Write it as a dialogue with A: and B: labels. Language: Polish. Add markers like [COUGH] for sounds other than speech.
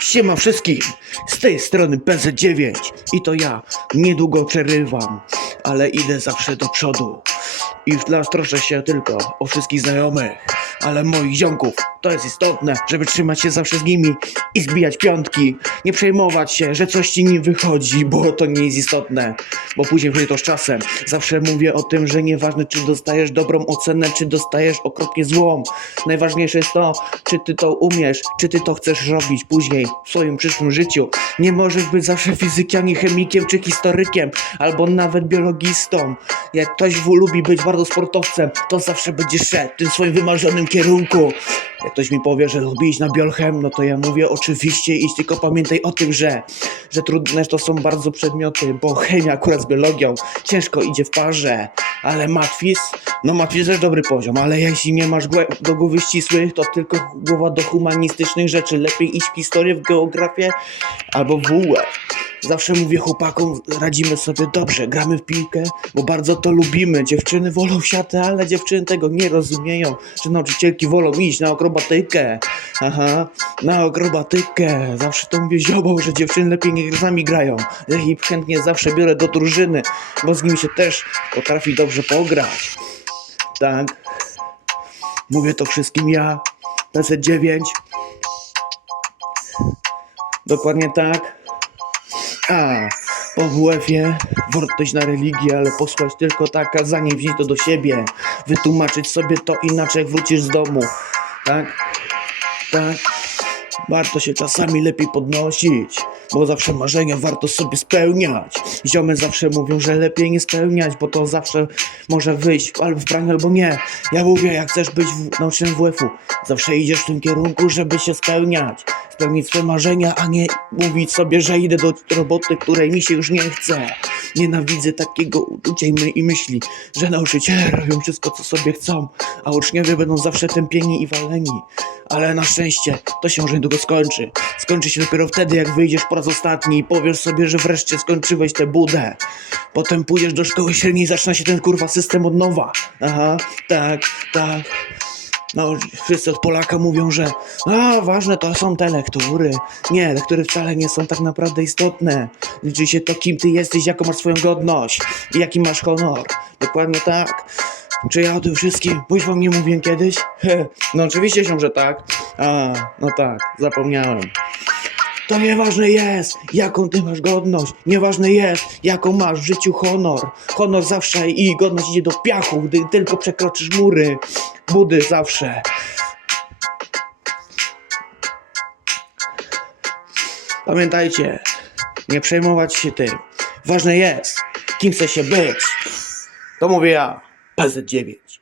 A: Siema wszystkim, z tej strony PZ9 i to ja niedługo przerywam, ale idę zawsze do przodu. I troszczę się tylko o wszystkich znajomych, ale moich ziomków to jest istotne, żeby trzymać się zawsze z nimi i zbijać piątki, nie przejmować się, że coś ci nie wychodzi, bo to nie jest istotne, bo później wyjdzie to z czasem. Zawsze mówię o tym, że nieważne czy dostajesz dobrą ocenę, czy dostajesz okropnie złą, najważniejsze jest to, czy ty to umiesz, czy ty to chcesz robić później w swoim przyszłym życiu. Nie możesz być zawsze fizykiem, chemikiem, czy historykiem, albo nawet biologistą. Jak ktoś lubi być bardzo sportowcem, to zawsze będzie szedł w tym swoim wymarzonym kierunku. Jak ktoś mi powie, że lubi iść na biolchem, no to ja mówię oczywiście idź, tylko pamiętaj o tym, że, że trudne to są bardzo przedmioty, bo chemia akurat z biologią ciężko idzie w parze, ale matwiz, no matwiz też dobry poziom, ale jeśli nie masz do głowy ścisłych, to tylko głowa do humanistycznych rzeczy, lepiej iść w historię, w geografię albo w WF. Zawsze mówię chłopakom, radzimy sobie dobrze, gramy w piłkę, bo bardzo to lubimy. Dziewczyny wolą siatę, ale dziewczyny tego nie rozumieją, że nauczycielki wolą iść na akrobatykę. Aha, na akrobatykę. Zawsze to mówię ziobą, że dziewczyny lepiej nie z nami grają. Ja ich chętnie zawsze biorę do drużyny, bo z nimi się też potrafi dobrze pograć. Tak. Mówię to wszystkim ja, PC9. Dokładnie tak. A, po WF-ie wartość na religię, ale posłuchać tylko tak, kazanie wziąć to do siebie, wytłumaczyć sobie to inaczej, jak wrócisz z domu. Tak? Tak? Warto się czasami lepiej podnosić, bo zawsze marzenia warto sobie spełniać. Ziomy zawsze mówią, że lepiej nie spełniać, bo to zawsze może wyjść albo w praniu, albo nie. Ja mówię, jak chcesz być w, nauczycielem WF-u, zawsze idziesz w tym kierunku, żeby się spełniać. Spełnić marzenia, a nie mówić sobie, że idę do roboty, której mi się już nie chce. Nienawidzę takiego uczucia i, my, i myśli, że nauczyciele robią wszystko, co sobie chcą, a uczniowie będą zawsze tępieni i waleni. Ale na szczęście to się może niedługo skończy. Skończy się dopiero wtedy, jak wyjdziesz po raz ostatni i powiesz sobie, że wreszcie skończyłeś tę budę. Potem pójdziesz do szkoły średniej i zaczyna się ten kurwa system od nowa. Aha, tak, tak. No, wszyscy od Polaka mówią, że a, ważne to są te lektury. Nie, lektury wcale nie są tak naprawdę istotne. Liczy się to, kim ty jesteś, jaką masz swoją godność i jaki masz honor. Dokładnie tak. Czy ja o tym wszystkim już wam nie mówiłem kiedyś? [LAUGHS] No oczywiście się, że tak. A, no tak, zapomniałem. To nieważne jest, jaką ty masz godność. Nieważne jest, jaką masz w życiu honor. Honor zawsze i godność idzie do piachu, gdy tylko przekroczysz mury. Budy zawsze. Pamiętajcie, nie przejmować się tym. Ważne jest, kim chce się być. To mówię ja, PZ9.